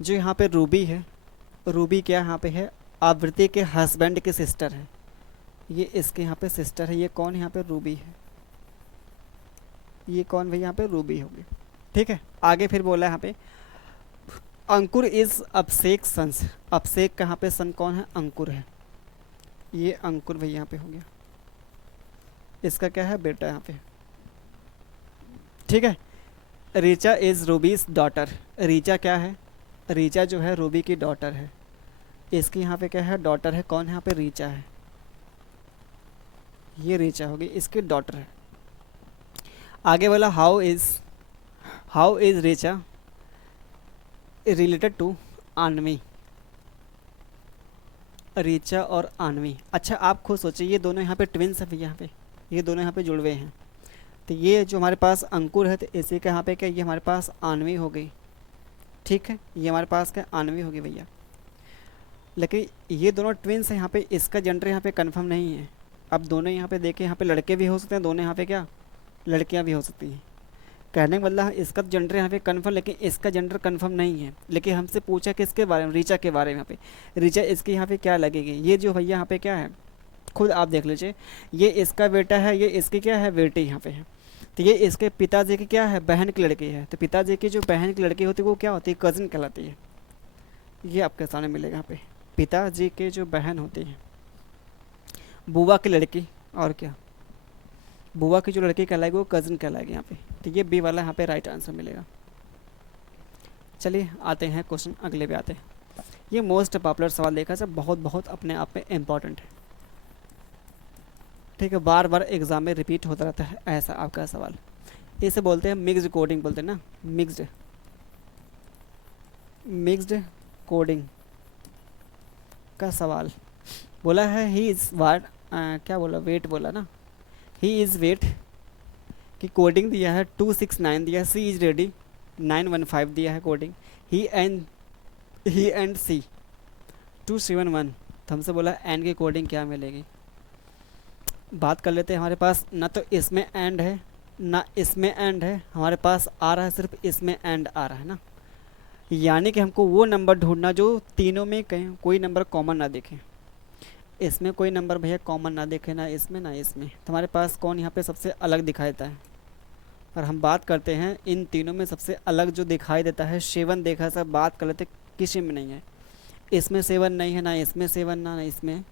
जो यहाँ पे रूबी है, रूबी क्या यहाँ पे है, आवृत्ति के हस्बैंड की सिस्टर है। ये इसके यहाँ पे सिस्टर है। ये कौन यहाँ पे, रूबी है। ये कौन भाई यहाँ पे, रूबी होगी। ठीक है, आगे फिर बोला यहाँ पे अंकुर इज़ अभिषेक सन्स। अभिषेक का यहाँ पे सन कौन है, अंकुर है। ये अंकुर भाई यहाँ पे हो गया, इसका क्या है, बेटा यहाँ पे। ठीक है, रीचा इज़ रूबीज डॉटर। रीचा क्या है, रीचा जो है रूबी की डॉटर है। इसकी यहाँ पे क्या है, डॉटर है। कौन है यहाँ पे, रीचा है। ये रीचा होगी, इसकी डॉटर है। आगे बोला how is Richa related to Aanvi. Richa और आनवी, अच्छा आप खुद सोचिए, ये दोनों यहाँ पे ट्विंस है। यहाँ पे ये दोनों यहाँ पे जुड़वे हैं। तो ये जो हमारे पास अंकुर है, तो इसी के यहाँ पे क्या, ये हमारे पास आनवी हो गई। ठीक है, ये हमारे पास क्या, आनवी होगी भैया। लेकिन ये दोनों ट्विंस हैं, यहाँ पे इसका जेंडर यहाँ पे कंफर्म नहीं है। अब दोनों यहाँ पे देखें, यहाँ पे लड़के भी हो सकते हैं, दोनों यहाँ पे क्या, लड़कियाँ भी हो सकती हैं। कहने का मतलब इसका जेंडर यहाँ पे कंफर्म, लेकिन इसका जेंडर कंफर्म नहीं है। लेकिन हमसे पूछा किसके बारे में, रीचा के बारे में। यहाँ पे रीचा इसकी यहाँ पे क्या लगेगी। ये जो भैया यहाँ पे क्या है, खुद आप देख लीजिए। ये इसका बेटा है, ये इसकी क्या है, बेटी यहाँ पे है। तो ये इसके पिताजी की क्या है, बहन की लड़की है। तो पिताजी की जो बहन की लड़की होती है वो क्या होती है, कज़न कहलाती है। ये आपके सामने मिलेगा यहाँ पे, पिताजी के जो बहन होती है, बुआ की लड़की। और क्या, बुआ की जो लड़की कहलाएगी वो कज़न कहलाएगी यहाँ पे। तो ये बी वाला यहाँ पे राइट आंसर मिलेगा। चलिए आते हैं क्वेश्चन अगले पे आते हैं। ये मोस्ट पॉपुलर सवाल देखा जाए, बहुत बहुत अपने आप में इम्पॉर्टेंट है। ठीक है, बार बार एग्जाम में रिपीट होता रहता है ऐसा आपका सवाल। इसे बोलते हैं मिक्स्ड कोडिंग, बोलते हैं ना, मिक्स्ड कोडिंग का सवाल। बोला है ही इज़ वाट, क्या बोला, वेट बोला ना, ही इज़ वेट की कोडिंग दिया है 269 दिया है। सी इज़ रेडी 915 दिया है कोडिंग। ही एंड सी 271। तो हमसे बोला एंड की कोडिंग क्या मिलेगी। बात कर लेते हैं। हमारे पास ना तो इसमें एंड है ना इसमें एंड है, हमारे पास आ रहा है सिर्फ इसमें एंड आ रहा है ना। यानी कि हमको वो नंबर ढूंढना जो तीनों में कहीं कोई नंबर कॉमन ना दिखे। इसमें कोई नंबर भैया कॉमन ना दिखे, ना इसमें ना इसमें। तो हमारे पास कौन यहाँ पे सबसे अलग दिखाई देता है। और हम बात करते हैं इन तीनों में सबसे अलग जो दिखाई देता है, 7 देखा सब बात कर लेते, किसी में नहीं है। इसमें 7 नहीं है, ना इसमें 7, ना इसमें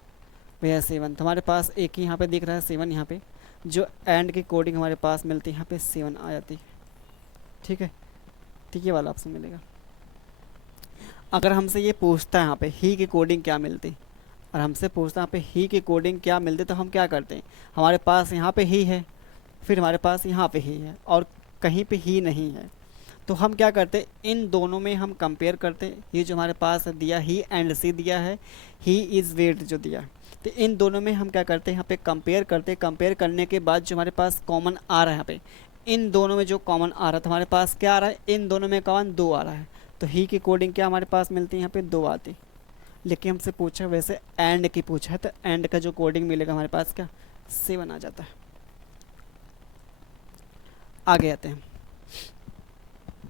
भैया 7। तो हमारे पास एक ही यहाँ पे दिख रहा है 7। यहाँ पे जो एंड की कोडिंग हमारे पास मिलती है, यहाँ पे 7 आ जाती है। ठीक है, ठीक है, वाला ऑप्शन मिलेगा। अगर हमसे ये पूछता है यहाँ पे ही की कोडिंग क्या मिलती, और हमसे पूछता है यहाँ पे ही की कोडिंग क्या मिलती, तो हम क्या करते हैं, हमारे पास यहाँ पे ही है, फिर हमारे पास यहाँ पे ही है, और कहीं पे ही नहीं है। तो हम क्या करते हैं, इन दोनों में हम कंपेयर करते हैं। ये जो हमारे पास दिया ही एंड सी दिया है, ही इज़ वेट जो दिया, तो इन दोनों में हम क्या करते हैं, यहाँ पे कंपेयर करते हैं। कंपेयर करने के बाद जो हमारे पास कॉमन आ रहा है, यहाँ पे इन दोनों में जो कॉमन आ रहा है, तो हमारे पास क्या आ रहा है, इन दोनों में कॉमन 2 आ रहा है। तो ही की कोडिंग क्या हमारे पास मिलती है, यहाँ पे 2 आती। लेकिन हमसे पूछा वैसे एंड की पूछा है, तो एंड का जो कोडिंग मिलेगा हमारे पास क्या 7 आ जाता है। आगे आते हैं।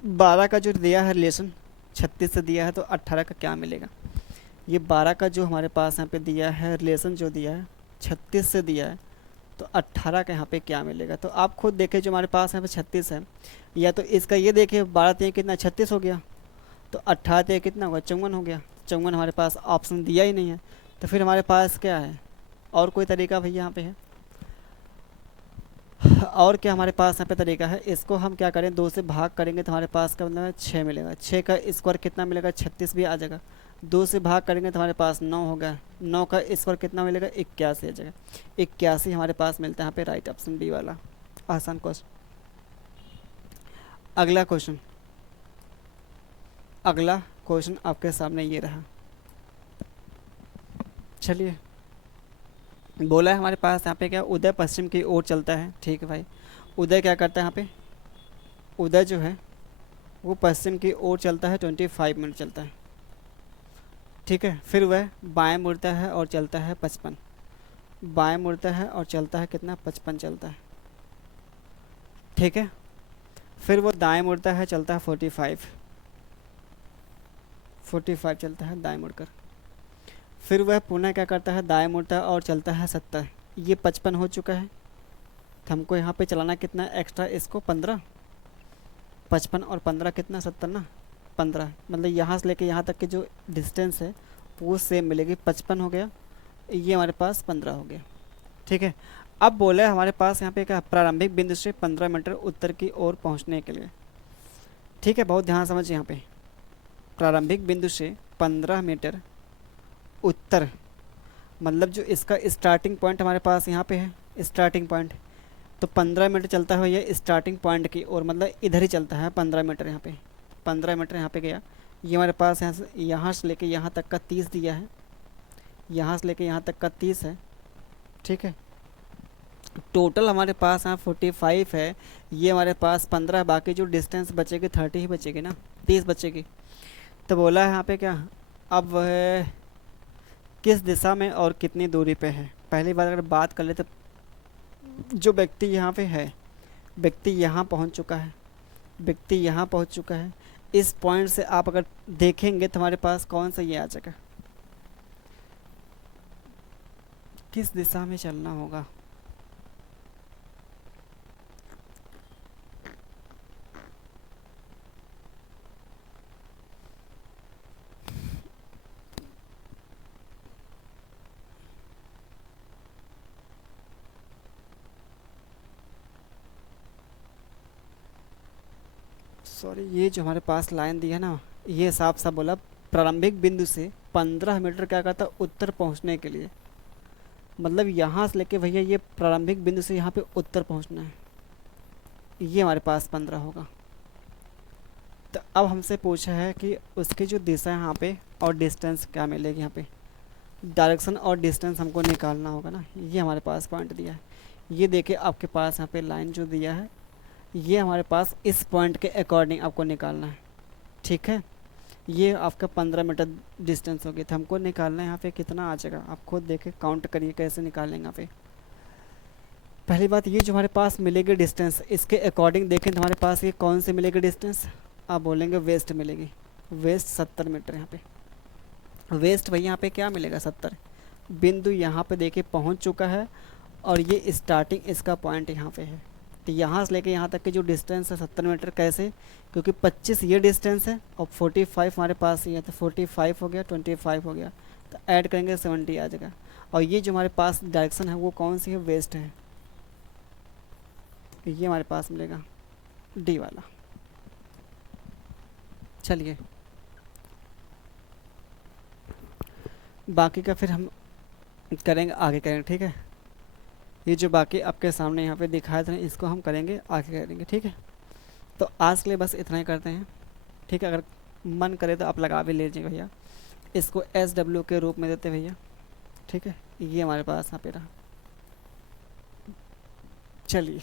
12 का जो दिया है रिलेशन 36 से दिया है, तो 18 का क्या मिलेगा। ये 12 का जो हमारे पास यहाँ पे दिया है रिलेशन, जो दिया है 36 से दिया है, तो 18 का यहाँ पे क्या मिलेगा। तो आप खुद देखें, जो हमारे पास यहाँ पे 36 है, या तो इसका ये देखिए 12 3 कितना 36 हो गया, तो 18 3 कितना होगा 54 हो गया। 54 हमारे पास ऑप्शन दिया ही नहीं है, तो फिर हमारे पास क्या है, और कोई तरीका भैया यहाँ पे है, और क्या हमारे पास यहाँ पे तरीका है। इसको हम क्या करें, 2 से भाग करेंगे तो हमारे पास का मतलब 6 मिलेगा। 6 का स्क्वायर कितना मिलेगा, 36 भी आ जाएगा। 2 से भाग करेंगे तो हमारे पास 9 होगा। 9 का स्क्वायर कितना मिलेगा, 81 आ जाएगा। 81 हमारे पास मिलता है यहाँ पे, राइट ऑप्शन बी वाला। आसान क्वेश्चन। अगला क्वेश्चन आपके सामने ये रहा। चलिए बोला है हमारे पास यहाँ पे क्या, उदय पश्चिम की ओर चलता है। ठीक है भाई, उदय क्या करता है यहाँ पे, उदय जो है वो पश्चिम की ओर चलता है, 25 मिनट चलता है। ठीक है, फिर वह बाएं मुड़ता है और चलता है 55, बाएं मुड़ता है और चलता है कितना, 55 चलता है। ठीक है, फिर वो दाएं मुड़ता है, चलता है 45, 45 चलता है दाएं मुड़कर। फिर वह पुनः क्या करता है, दाएं मुड़ता है और चलता है 70। ये 55 हो चुका है, तो हमको यहाँ पे चलाना कितना एक्स्ट्रा, इसको 15, 55 और 15 कितना, 70 ना, 15, मतलब यहाँ से लेके यहाँ तक की जो डिस्टेंस है वो सेम मिलेगी, 55 हो गया, ये हमारे पास 15 हो गया। ठीक है, अब बोले हमारे पास यहाँ पे क्या, प्रारंभिक बिंदु से 15 मीटर उत्तर की ओर पहुँचने के लिए। ठीक है, बहुत ध्यान समझिए यहाँ पे, प्रारंभिक बिंदु से 15 मीटर उत्तर, मतलब जो इसका स्टार्टिंग पॉइंट हमारे पास यहाँ पे है, स्टार्टिंग पॉइंट, तो 15 मीटर चलता है भैया स्टार्टिंग पॉइंट की ओर, मतलब इधर ही चलता है 15 मीटर, यहाँ पे 15 मीटर यहाँ पे गया। ये हमारे पास यहाँ से लेके यहाँ तक का 30 दिया है, यहाँ से लेके यहाँ तक का 30 है। ठीक है, टोटल हमारे पास यहाँ 45 है, ये हमारे पास 15, बाकी जो डिस्टेंस बचेगी 30 ही बचेगी ना, 30 बचेगी। तो बोला है यहाँ पे क्या, अब वह किस दिशा में और कितनी दूरी पे है। पहली बार अगर बात कर ले तो जो व्यक्ति यहाँ पे है, व्यक्ति यहाँ पहुँच चुका है, व्यक्ति यहाँ पहुँच चुका है, इस पॉइंट से आप अगर देखेंगे तो हमारे पास कौन सा ये आ जाएगा, किस दिशा में चलना होगा। सॉरी, ये जो हमारे पास लाइन दी है ना, ये साफ साफ बोला प्रारंभिक बिंदु से 15 मीटर क्या करता उत्तर पहुंचने के लिए, मतलब यहाँ से लेके भैया ये प्रारंभिक बिंदु से यहाँ पे उत्तर पहुंचना है, ये हमारे पास 15 होगा। तो अब हमसे पूछा है कि उसकी जो दिशा है यहाँ पे और डिस्टेंस क्या मिलेगी, यहाँ पे डायरेक्शन और डिस्टेंस हमको निकालना होगा ना। ये हमारे पास पॉइंट दिया है, ये देखिए आपके पास यहाँ पे लाइन जो दिया है, ये हमारे पास इस पॉइंट के अकॉर्डिंग आपको निकालना है। ठीक है, ये आपका 15 मीटर डिस्टेंस हो गया, तो हमको निकालना है यहाँ पे कितना आ जाएगा, आप खुद देखें, काउंट करिए कैसे निकालेंगे यहाँ पे। पहली बात, ये जो हमारे पास मिलेगी डिस्टेंस, इसके अकॉर्डिंग देखें तो हमारे पास ये कौन सी मिलेगी डिस्टेंस, आप बोलेंगे वेस्ट मिलेगी, वेस्ट 70 मीटर। यहाँ पे वेस्ट भैया यहाँ पे क्या मिलेगा, 70। बिंदु यहाँ पे देखिए पहुँच चुका है, और ये स्टार्टिंग इसका पॉइंट यहाँ पे है, तो यहाँ से लेके यहाँ तक की जो डिस्टेंस है 70 मीटर। कैसे, क्योंकि 25 ये डिस्टेंस है और 45 हमारे पास ही है, तो 45 हो गया, 25 हो गया, तो ऐड करेंगे 70 आ जाएगा। और ये जो हमारे पास डायरेक्शन है वो कौन सी है, वेस्ट है, ये हमारे पास मिलेगा डी वाला। चलिए बाकी का फिर हम करेंगे, आगे करेंगे। ठीक है, ये जो बाकी आपके सामने यहाँ पे दिखाए थे इसको हम करेंगे, आगे करेंगे। ठीक है, तो आज के लिए बस इतना ही करते हैं। ठीक है, अगर मन करे तो आप लगा भी लीजिए भैया, इसको SW के रूप में देते भैया। ठीक है, ये हमारे पास यहाँ पे रहा। चलिए,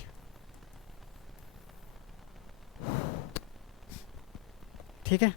ठीक है।